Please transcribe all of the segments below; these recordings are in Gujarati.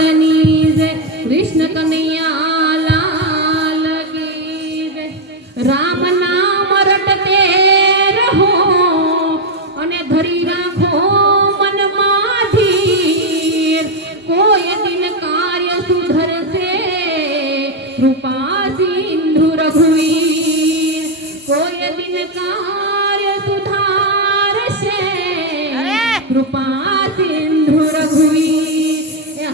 માતની જય કૃષ્ણ કનૈયા લાલ કી જય રામ નામ રટતે રહો અને ધરી રાખો મનમાં ધીર કોઈ દિન કાર્ય સુધરશે કૃપા સિંધુ રઘુવીર કોઈ દિન કાર્ય સુધારશે કૃપા સિંધુ રઘુવીર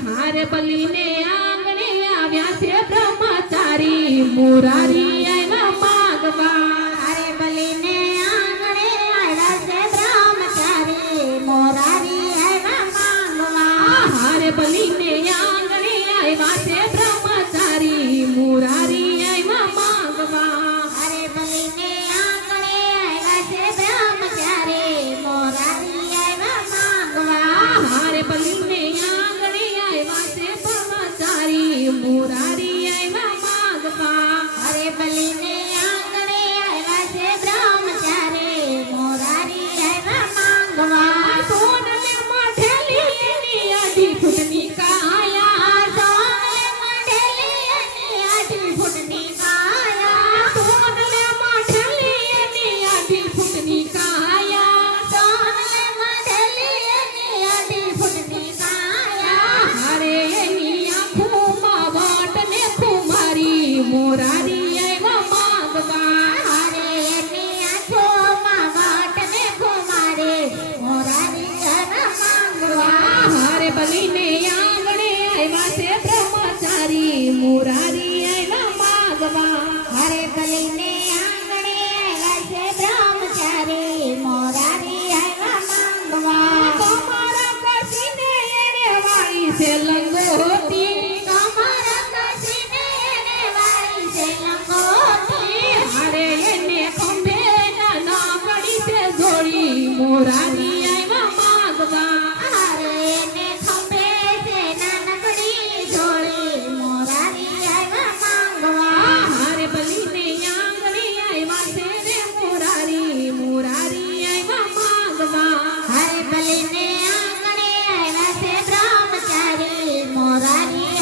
હારે બલીને આંગણે આવ્યા છે બ્રહ્મચારી મુરારી આવ્યા માગવા હારે બલીને આંગણે આવ્યા છે બ્રહ્મચારી મોરારી આવ્યા માંગવા હારે બલીને આંગણે આવ્યા છે બ્રહ્મચારી મુરારી આવ્યા માગવા હારે બલીને આંગણે આવ્યા છે બ્રહ્મચારી મોરારી આવ્યા માંગવા હારે બલીને આંગણે આવ્યા છે બ્રહ્મચારી મુરારી આવ્યા માગવા હારે બલીને આંગણે આવ્યા છે બ્રહ્મચારી મોરારી આવ્યા માંગવા સોનલે મઢેલી એની અઢી ફૂટની કાયા સોને મંડેલી એની અઢી ફૂટની કાયા સોનલે મઢેલી એની અઢી ફૂટની કાયા સોને મંડેલી એની અઢી ફૂટની કાયા હારે એની આંખોમાં વાટ ને ખુમારી મોરારી આવ્યા માગવા હારે એની આંખોમાં વાટ ને ખુમારે મોરારી આવ્યા માંગવા હારે બલીને આંગણે આવ્યા છે બ્રહ્મચારી મુરારી આવ્યા માગવા હારે બલીને આંગણે આવ્યા છે બ્રહ્મચારી મોરારી આવ્યા માંગવા તમારા કસીને એને વાળી છે લંગોટી તમારા કસીને એને વાળી છે લંગોટી હારે એને ખંભે ના પડી છે જોડી મોરારી આવ્યા માગવા હારે એને ખંભે છે નાનકડી જોડી મોરારી આવ્યા માંગવા હારે બલીને આંગણે આવ્યા છે રે મોરારી મુરારી આવ્યા માગવા હારે બલીને આંગણે આવ્યા છે બ્રહ્મચારી મોરારી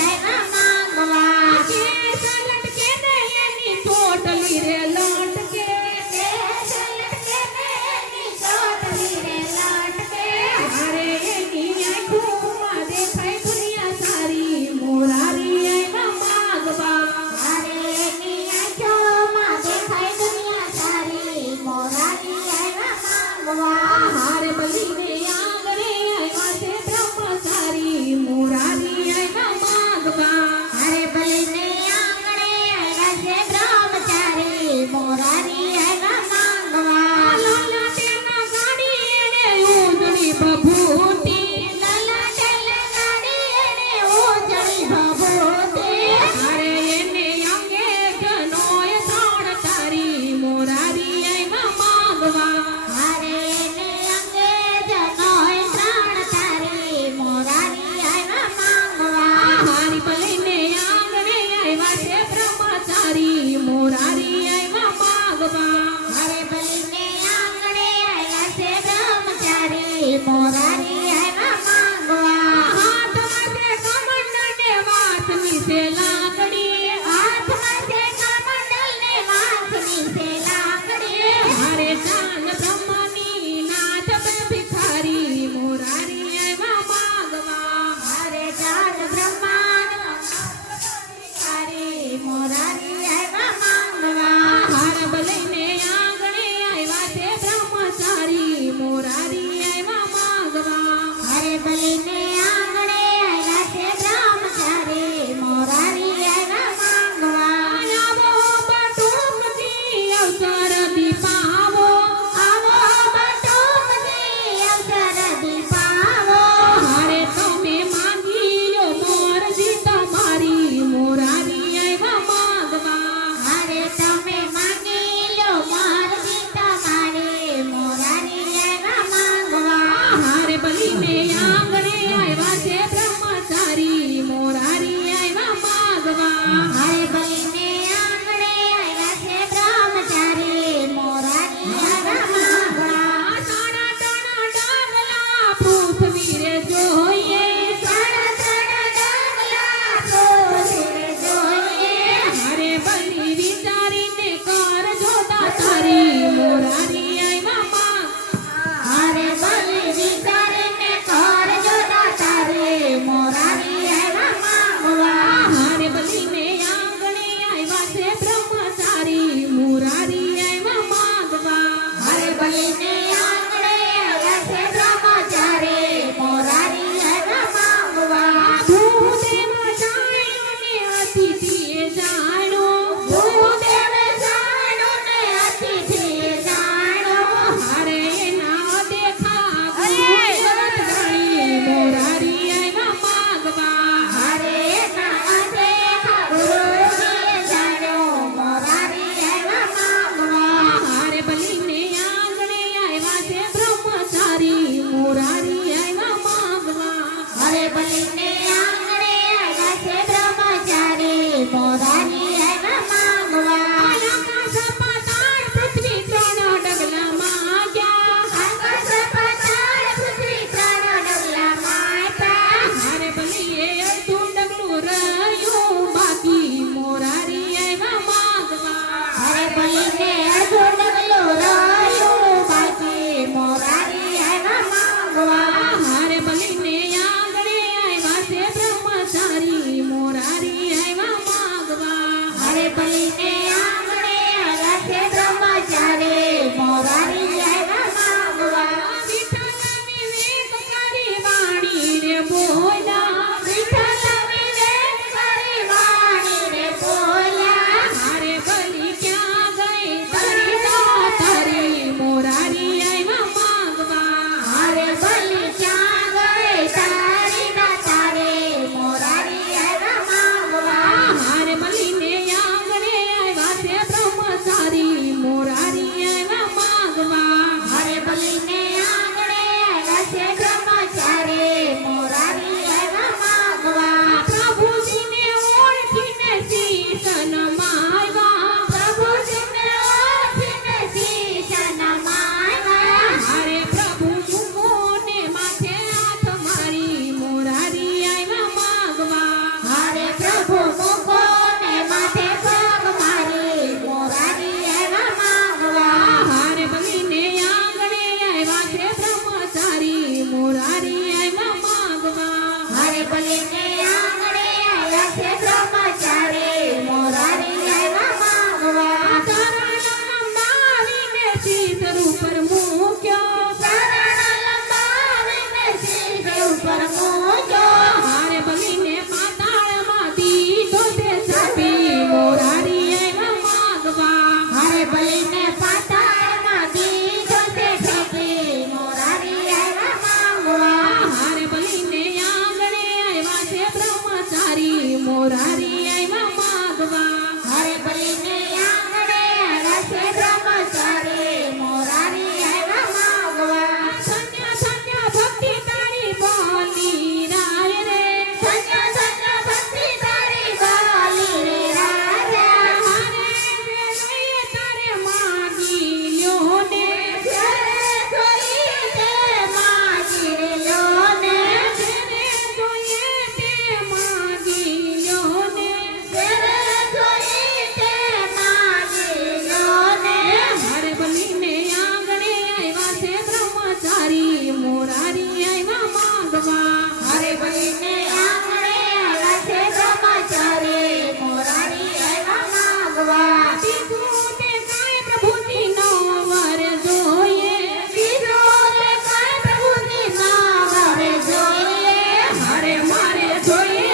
મોરારી આવ્યા માંગવા આકાશ પાતાળ પૃથ્વી ત્રણ ડગલામાં ગયા આકાશ પાતાળ પૃથ્વી ત્રણ ડગલામાં આપ્યા હારે બલીએ અડધું ડગલું રહ્યું બાકી મોરારી આવ્યા માંગવા હરે બલીને અડધો ડગલો રહ્યો બાકી મોરારી આવ્યા માંગવા હારે બલીને આંગણે આવ્યા છે બ્રહ્મચારી મોરારી આવ્યા માંગવા હરે બલીને આંગણે આવ્યા છે બ્રહ્મચારી મોરારી આવ્યા માંગવા વિઠ્ઠલ વિવેક કરી વાણી રે બોલ્યા વિઠ્ઠલ વિવેક કરી વાણીને બોલ્યા હારે બલી ક્યાં ગઈ તારી દાતારી મોરારી આવ્યા માંગવા હરે બલી ક્યાં ગઈ તારી દાતારે મોરારી આવ્યા માંગવા હારે બલીને આંગણે આવ્યા છે બ્રહ્મચારી મોરારી આવ્યા માંગવા હરે બલીને આંગણે આવ્યા છે બ્રહ્મચારી મોરારી આવ્યા માંગવા પ્રભુજીને ઓળખીને શીશ નમાવ્યા પ્રભુજીને ઓળખીને શીશ નમાવ્યા હારે પ્રભુ મુમોને માથે હાથ મારી મોરારી આવ્યા માંગવા હરે પ્રભુ મુકોને માથે પગ મારી મોરારી આવ્યા માંગવા હારે બલીને આંગણે આવ્યા છે બ્રહ્મચારી મોરારી આવ્યા માંગવા હરે બલીને આંગણે આવ્યા છે બ્રહ્મચારી મોરારી આવ્યા માંગવા ચરણ લંબાવીને શીશ ઉપર મૂક્યો ચરણ લંબાવીને શીશ ઉપર મૂક્યો હારે બલીને પાતાળમાં દીધો તે છાપી મોરારી આવ્યા માંગવા હરે બલીને પાતાળમાં દીધો તે ઠેકી મોરારી આવ્યા માંગવા હારે બલીને આંગણે આવ્યા છે બ્રહ્મચારી મોરારી આવ્યા માંગવા હરે બલીને આંગણે આવ્યા છે બ્રહ્મચારી મોરારી આવ્યા માંગવા ધન્ય ધન્ય ભક્તિ તારી બોલી રાય રે ધન્ય ધન્ય ભક્તિ તારી બોલી રે રાજા હારે જોઈએ તારે માગી લ્યો ને જ્યારે જોઈએ તે માગી લ્યો ને જેને જોઈએ તે માગી લ્યો ને જ્યારે જોઈએ તે માગી લ્યો ને હારે બલીને આંગણે આવ્યા છે બ્રહ્મચારી મોરારી આવ્યા માંગવા હરે બલીને આંગણે આવ્યા છે બ્રહ્મચારી મોરારી આવ્યા માંગવા બીજું તે કાંઈ પ્રભુજી નો વર જોઈએ બીજો તે કાંઈ પ્રભુની ના વરે જોઈએ હારે મારે જોઈએ